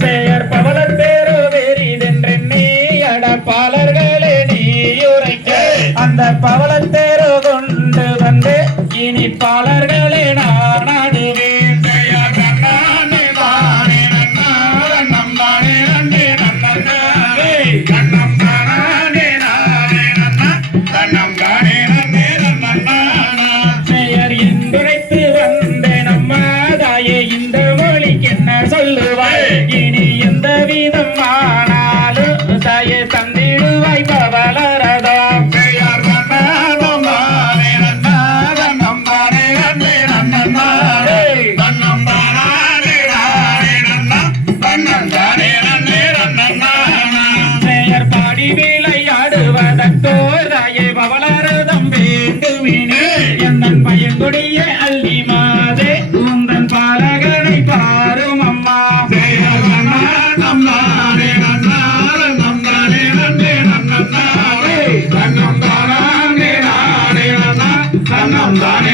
செயற் பவளன் பேரோ வேறிதென்று நீயட பாலர்களே நீயுரைக்க அந்த பவளன் தேரோ கொண்டு வந்து இனி பாலர்களே நான் நடுவேன் செயற் என்றுரைத்து வந்த நம்மாதாயே சொல்லுவாய் இனி எந்த விதம் ஆனாலும் தாயே தந்திடுவாய் பவளரதம் பெயர் கண்ணானம் தானே நன்னா கண்ணம் தானே நன்னே நன்னா தானே